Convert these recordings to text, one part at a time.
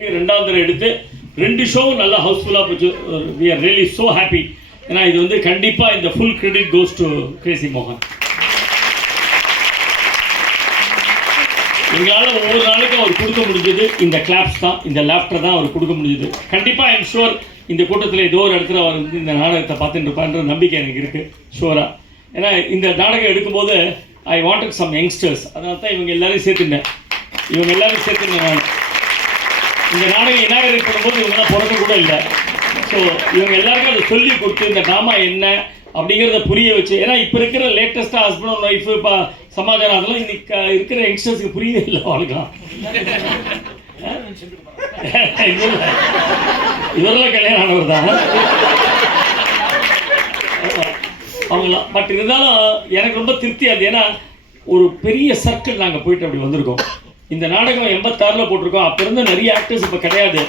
ரெண்டாவது தடவை எடுத்து 2 ஷோவும் நல்லா ஹவுஸ்ஃபுல்லாக போச்சு. We are really so happy. ஏன்னா இது வந்து கண்டிப்பாக இந்த full credit goes to Crazy மோகன். எங்களால் ஒவ்வொரு நாளைக்கும் அவர் கொடுக்க முடிஞ்சது இந்த கிளாப்ஸ் தான், இந்த லேப்டர் தான் அவர் கொடுக்க முடிஞ்சது. கண்டிப்பாக ஐம் ஷுவர் இந்த கூட்டத்தில் ஏதோ ஒரு இடத்துல அவர் வந்து இந்த நாடகத்தை பார்த்துட்டு இருப்பான்ற நம்பிக்கை எனக்கு இருக்குது ஷுவராக. ஏன்னா இந்த நாடகம் எடுக்கும்போது ஐ வாண்டட் சம் யங்ஸ்டர்ஸ், அதனால தான் இவங்க எல்லாரையும் சேர்த்துட்டேன். நான் இந்த நாடகம் இனாகரேட் பண்ணும்போது இவங்கெல்லாம் பிறக்க கூட இல்லை. ஸோ இவங்க எல்லாருக்கும் அதை சொல்லி கொடுத்து இந்த ட்ராமா என்ன அப்படிங்கிறத புரிய வச்சு, ஏன்னா இப்போ இருக்கிற லேட்டஸ்ட்டாக ஹஸ்பண்ட் அண்ட் ஒய்ஃபு இப்போ சமாதானம் அதெல்லாம் இன்னைக்கு இருக்கிற யங்ஸ்டர்ஸுக்கு புரியவே இல்லை. அவளுக்கலாம் இவரெல்லாம் கல்யாணம் ஆனவர் தான் அவங்களாம். பட் இருந்தாலும் எனக்கு ரொம்ப திருப்தியாக இருந்தது. ஏன்னா ஒரு பெரிய சர்க்கிள் நாங்கள் போயிட்டு அப்படி வந்திருக்கோம். இந்த நாடகம் 86 போட்டிருக்கோம். அப்போ இருந்த நிறைய ஆக்டர்ஸ் இப்போ கிடையாது.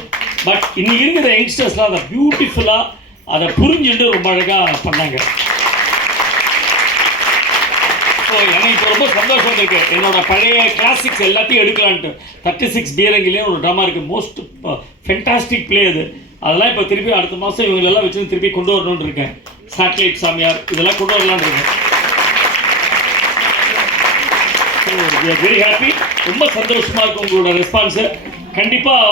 பட் இன்னைக்கு இருக்கிற யங்ஸ்டர்ஸ்லாம் அதை பியூட்டிஃபுல்லாக அதை புரிஞ்சுட்டு ரொம்ப அழகாக பண்ணாங்க. ஸோ எனக்கு இப்போ ரொம்ப சந்தோஷம் இருக்குது. என்னோட பழைய கிளாசிக்ஸ் எல்லாத்தையும் எடுக்கலான்ட்டு 36 பீரங்கிலேயும் ஒரு ட்ராமா இருக்குது. மோஸ்ட் ஃபென்டாஸ்டிக் பிளே அது. அதெல்லாம் இப்போ திருப்பி அடுத்த மாதம் இவங்களெல்லாம் வச்சு திருப்பி கொண்டு வரணும்னு இருக்கேன். சேட்டலைட் சாமியார் இதெல்லாம் கொண்டு வரலான்னு இருக்கேன். So we are very happy. ரொம்ப சந்தோஷமாக இருக்கும் உங்களோட ரெஸ்பான்ஸு. கண்டிப்பாக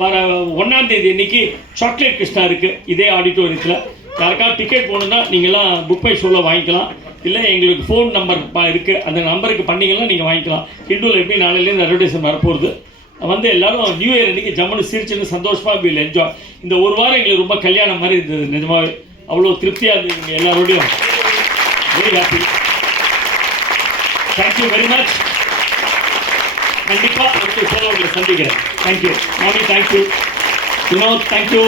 வர 1ஆம் தேதி அன்றைக்கி சாக்லேட் கிருஷ்ணா இருக்குது இதே ஆடிட்டோரியத்தில். யாருக்காவது டிக்கெட் போகணுன்னா நீங்கள்லாம் புக் பை ஷோவில் வாங்கிக்கலாம். இல்லை எங்களுக்கு ஃபோன் நம்பர் இருக்குது, அந்த நம்பருக்கு பண்ணிங்கன்னா நீங்கள் வாங்கிக்கலாம். ஹிந்துவில் எப்படி நாளையிலேருந்து அட்வர்டைஸ்மெண்ட் வரப்போகுது. வந்து எல்லோரும் நியூ இயர் அன்றைக்கி ஜம்முன்னு சிரிச்சுன்னு சந்தோஷமாக வில் என்ஜாய். இந்த ஒரு வாரம் எங்களுக்கு ரொம்ப கல்யாணம் மாதிரி இருந்தது. நிஜமாகவே அவ்வளோ திருப்தியாக இருந்தது. நீங்கள் எல்லாரோடையும் very happy. Thank you very much. கண்டிப்பாக அடுத்த ஷோவில் உங்களை சந்திக்கிறேன். தேங்க்யூ மாமி, தேங்க்யூ வினோத், தேங்க்யூ.